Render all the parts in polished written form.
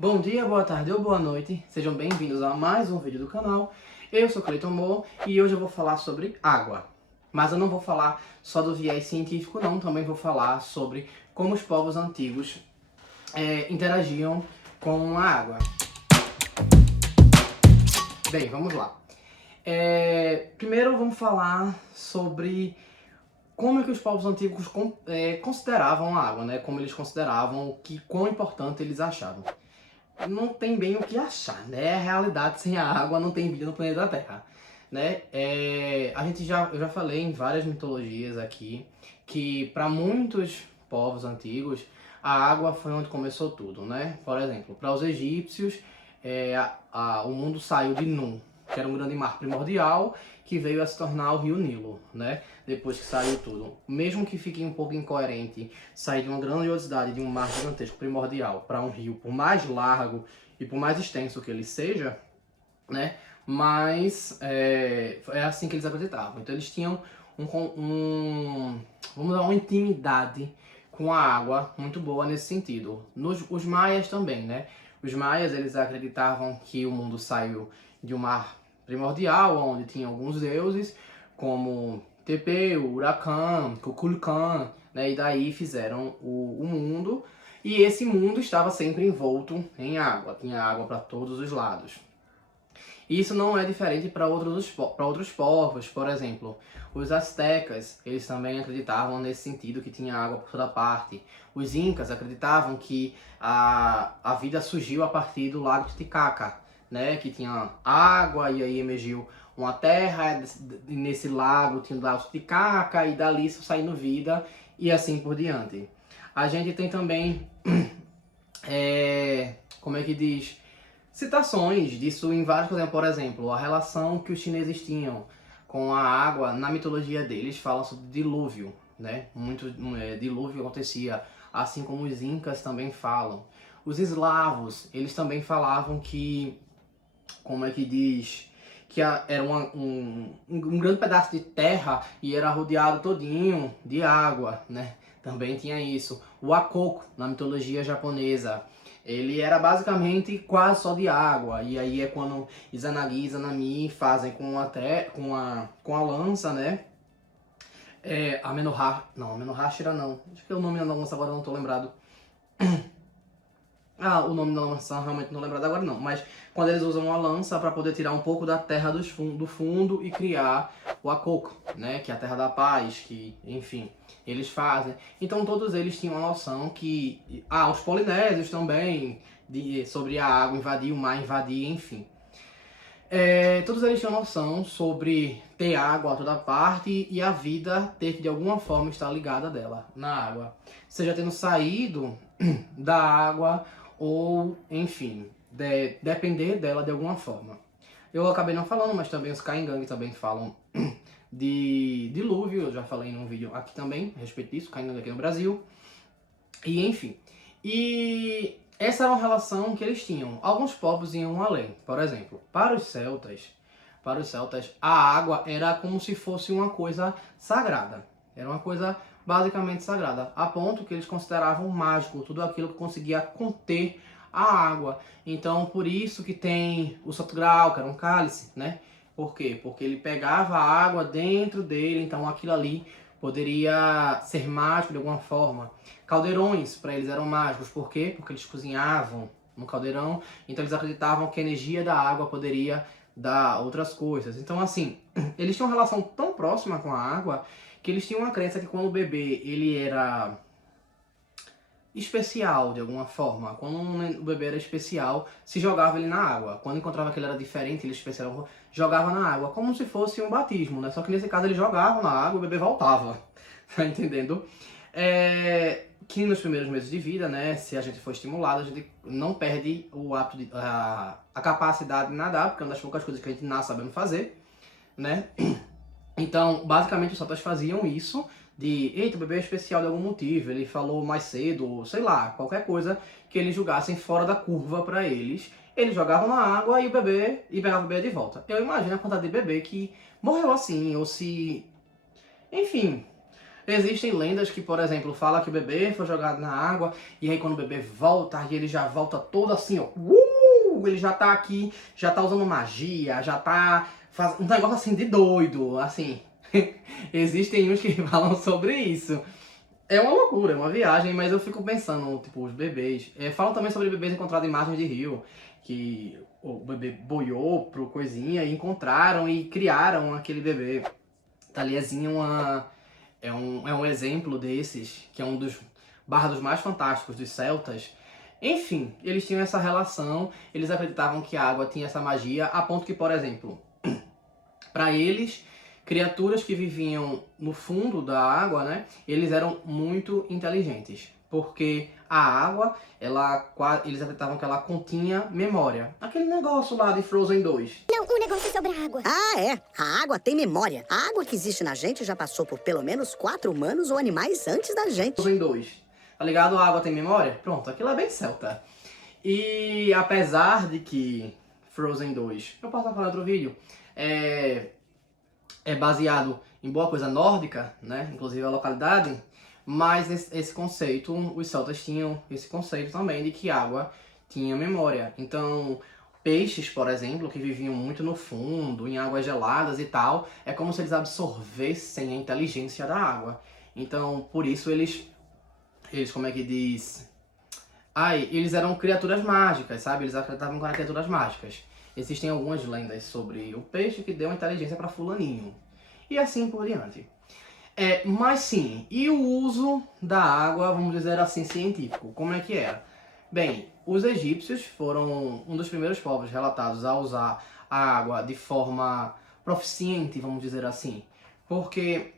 Bom dia, boa tarde ou boa noite, sejam bem-vindos a mais um vídeo do canal. Eu sou Cleiton Mo e hoje eu vou falar sobre água. Mas eu não vou falar só do viés científico não, também vou falar sobre como os povos antigos interagiam com a água. Bem, vamos lá. Primeiro vamos falar sobre como é que os povos antigos consideravam a água, né? Como eles consideravam, quão importante eles achavam. Não tem bem o que achar, né? A realidade sem a água não tem vida no planeta Terra, né? Eu já falei em várias mitologias aqui que para muitos povos antigos a água foi onde começou tudo, né? Por exemplo, para os egípcios o mundo saiu de Num, que era um grande mar primordial que veio a se tornar o rio Nilo, né? Depois que saiu tudo. Mesmo que fique um pouco incoerente sair de uma grandiosidade de um mar gigantesco primordial para um rio, por mais largo e por mais extenso que ele seja, né? Mas é assim que eles acreditavam. Então eles tinham vamos dar uma intimidade com a água muito boa nesse sentido. Os maias também, né? Os maias, eles acreditavam que o mundo saiu de um mar primordial, onde tinha alguns deuses, como Tepeu, Huracan, Kukulkan, né? E daí fizeram o mundo, e esse mundo estava sempre envolto em água, tinha água para todos os lados. E isso não é diferente para outros povos, por exemplo, os astecas, eles também acreditavam nesse sentido que tinha água por toda parte. Os incas acreditavam que a vida surgiu a partir do lago Titicaca, né, que tinha água e aí emergiu uma terra, e nesse lago tinha o lago Titicaca e dali saindo vida e assim por diante. A gente tem também, como é que diz? Citações disso em vários, por exemplo, a relação que os chineses tinham com a água na mitologia deles fala sobre dilúvio, né? Muito dilúvio acontecia, assim como os incas também falam. Os eslavos, eles também falavam que, como é que diz, que era um grande pedaço de terra e era rodeado todinho de água, né? Também tinha isso. O Akoko, na mitologia japonesa, ele era basicamente quase só de água. E aí é quando Izanagi e Izanami fazem com a lança, né? Amenohashira não. Acho que é o nome da lança agora, não tô lembrado. O nome da lança realmente não lembrado agora não, mas quando eles usam a lança para poder tirar um pouco da terra do fundo e criar o Akoko, né, que é a terra da paz, que, enfim, eles fazem. Então todos eles tinham a noção que, os polinésios também, sobre a água invadir o mar, invadir, enfim. Todos eles tinham noção sobre ter água a toda parte e a vida ter que de alguma forma estar ligada dela, na água. Seja tendo saído da água ou, enfim, depender dela de alguma forma. Eu acabei não falando, mas também os Kaingang também falam de dilúvio, eu já falei num vídeo aqui também a respeito disso, Kaingang aqui no Brasil. E enfim, essa era uma relação que eles tinham. Alguns povos iam além. Por exemplo, para os celtas, a água era como se fosse uma coisa sagrada. Era uma coisa basicamente sagrada, a ponto que eles consideravam mágico tudo aquilo que conseguia conter a água. Então, por isso que tem o Santo Graal, que era um cálice, né? Por quê? Porque ele pegava a água dentro dele, então aquilo ali poderia ser mágico de alguma forma. Caldeirões, para eles eram mágicos. Por quê? Porque eles cozinhavam no caldeirão, então eles acreditavam que a energia da água poderia dar outras coisas. Então, assim, eles tinham uma relação tão próxima com a água que eles tinham uma crença que quando o bebê ele era especial de alguma forma, quando o bebê era especial, se jogava ele na água. Quando encontrava que ele era diferente, ele especial, jogava na água, como se fosse um batismo, né? Só que nesse caso eles jogavam na água e o bebê voltava. Tá entendendo? Que nos primeiros meses de vida, né, se a gente for estimulado, a gente não perde o hábito a capacidade de nadar, porque é uma das poucas coisas que a gente nasce sabendo fazer, né? Então, basicamente os celtas faziam isso eita, o bebê é especial de algum motivo, ele falou mais cedo, ou sei lá, qualquer coisa que eles julgassem fora da curva para eles. Eles jogavam na água e pegava o bebê de volta. Eu imagino a quantidade de bebê que morreu assim, ou se... Enfim, Existem lendas que, por exemplo, fala que o bebê foi jogado na água e aí quando o bebê volta, ele já volta todo assim, ó. Ele já tá aqui, já tá usando magia, já tá fazendo um negócio assim de doido, assim. Existem uns que falam sobre isso. É uma loucura, é uma viagem, mas eu fico pensando, tipo, os bebês. Falam também sobre bebês encontrados em margens de rio, que o bebê boiou pro coisinha e encontraram e criaram aquele bebê. Taliezinho é um exemplo desses, que é um dos bardos mais fantásticos dos celtas. Enfim, eles tinham essa relação, eles acreditavam que a água tinha essa magia, a ponto que, por exemplo, para eles, criaturas que viviam no fundo da água, né, eles eram muito inteligentes, porque a água, eles acreditavam que ela continha memória. Aquele negócio lá de Frozen 2. Não, um negócio sobre a água. Ah, é. A água tem memória. A água que existe na gente já passou por pelo menos 4 humanos ou animais antes da gente. Frozen 2. Tá ligado? A água tem memória? Pronto, aquilo é bem celta. E apesar de que Frozen 2, eu posso falar outro vídeo, é baseado em boa coisa nórdica, né? Inclusive a localidade, mas esse conceito, os celtas tinham esse conceito também de que água tinha memória. Então, peixes, por exemplo, que viviam muito no fundo, em águas geladas e tal, é como se eles absorvessem a inteligência da água. Então, por isso eles como é que diz? Eles eram criaturas mágicas, sabe? Eles acreditavam que eram criaturas mágicas. Existem algumas lendas sobre o peixe que deu inteligência para fulaninho. E assim por diante. Mas sim, e o uso da água, vamos dizer assim, científico? Como é que era? Bem, os egípcios foram um dos primeiros povos relatados a usar a água de forma proficiente, vamos dizer assim. Porque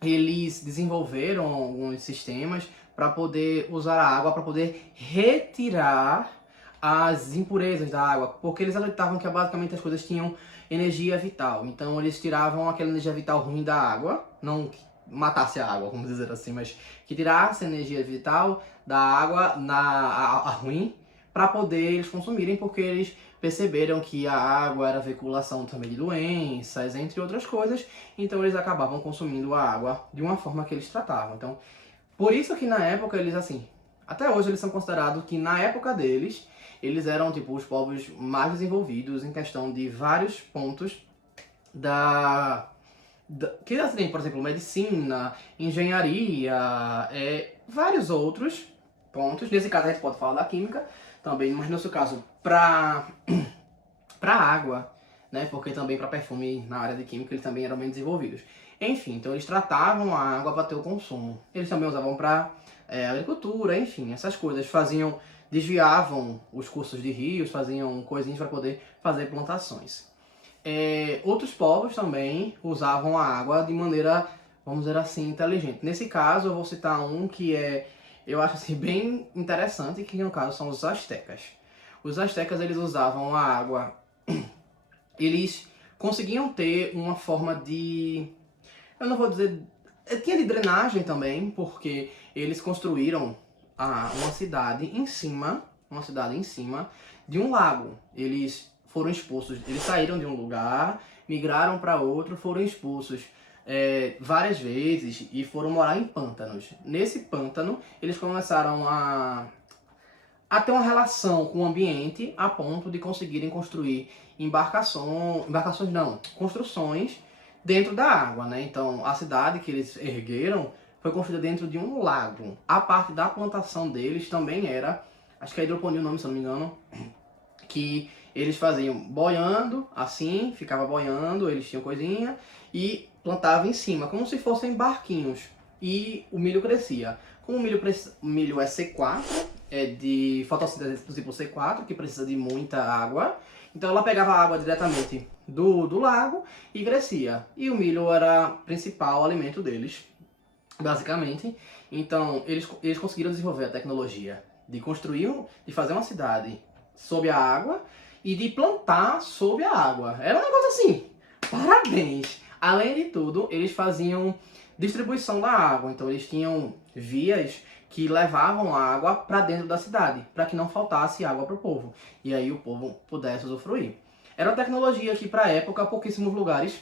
eles desenvolveram alguns sistemas para poder usar a água, para poder retirar as impurezas da água, porque eles acreditavam que basicamente as coisas tinham energia vital. Então eles tiravam aquela energia vital ruim da água, não que matasse a água, vamos dizer assim, mas que tirasse a energia vital da água, a ruim, para poder eles consumirem, porque eles perceberam que a água era veiculação também de doenças, entre outras coisas, então eles acabavam consumindo a água de uma forma que eles tratavam. Então, por isso que na época eles, assim, até hoje eles são considerados que na época deles, eles eram, tipo, os povos mais desenvolvidos em questão de vários pontos que assim, por exemplo, medicina, engenharia, vários outros pontos. Nesse caso a gente pode falar da química também, mas no seu caso, para água, né? Porque também para perfume na área de química eles também eram bem desenvolvidos. Enfim, então eles tratavam a água para ter o consumo. Eles também usavam para agricultura, enfim, essas coisas. Desviavam os cursos de rios, faziam coisinhas para poder fazer plantações. Outros povos também usavam a água de maneira, vamos dizer assim, inteligente. Nesse caso, eu vou citar um que eu acho assim, bem interessante, que no caso são os astecas. Os astecas, eles usavam a água, eles conseguiam ter uma forma de, eu não vou dizer, tinha de drenagem também, porque eles construíram uma cidade em cima de um lago. Eles foram expulsos, eles saíram de um lugar, migraram para outro, foram expulsos várias vezes e foram morar em pântanos. Nesse pântano, eles começaram a ter uma relação com o ambiente a ponto de conseguirem construir construções dentro da água, né? Então, a cidade que eles ergueram foi construída dentro de um lago. A parte da plantação deles também era, acho que é hidroponia o nome, se eu não me engano, que eles faziam boiando, assim, ficava boiando, eles tinham coisinha, e plantavam em cima, como se fossem barquinhos. E o milho crescia. Como o milho é C4, é de fotossíntese do tipo C4, que precisa de muita água, então ela pegava a água diretamente do lago e crescia. E o milho era o principal alimento deles, basicamente. Então eles conseguiram desenvolver a tecnologia de de fazer uma cidade sob a água e de plantar sob a água. Era um negócio assim, parabéns! Além de tudo, eles faziam distribuição da água, então eles tinham vias que levavam a água para dentro da cidade, para que não faltasse água para o povo, e aí o povo pudesse usufruir. Era uma tecnologia que para a época pouquíssimos lugares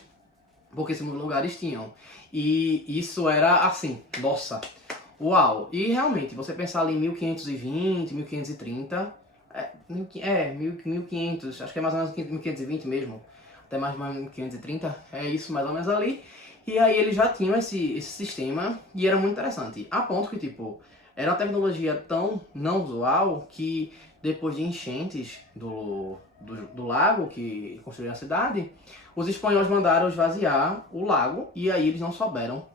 pouquíssimos lugares tinham. E isso era assim, nossa, uau! E realmente, você pensar ali em 1520, 1530, 1500, acho que é mais ou menos 1520 mesmo, até mais ou menos 1530, é isso mais ou menos ali. E aí eles já tinham esse sistema e era muito interessante, a ponto que, tipo, era uma tecnologia tão não usual que depois de enchentes do lago que construíram a cidade, os espanhóis mandaram esvaziar o lago e aí eles não souberam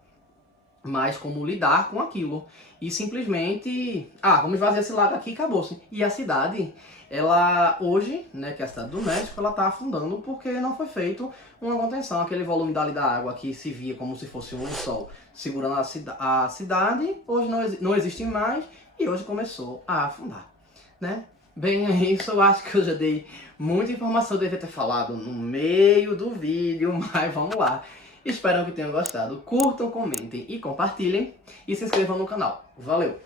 mais como lidar com aquilo. E simplesmente, vamos esvaziar esse lago aqui e acabou-se. E a cidade, ela hoje, né, que é a cidade do México, ela tá afundando porque não foi feito uma contenção. Aquele volume dali da água que se via como se fosse um lençol segurando a cidade, hoje não existe mais e hoje começou a afundar, né? Bem, é isso. Eu acho que eu já dei muita informação, eu devia ter falado no meio do vídeo, mas vamos lá. Espero que tenham gostado. Curtam, comentem e compartilhem. E se inscrevam no canal. Valeu!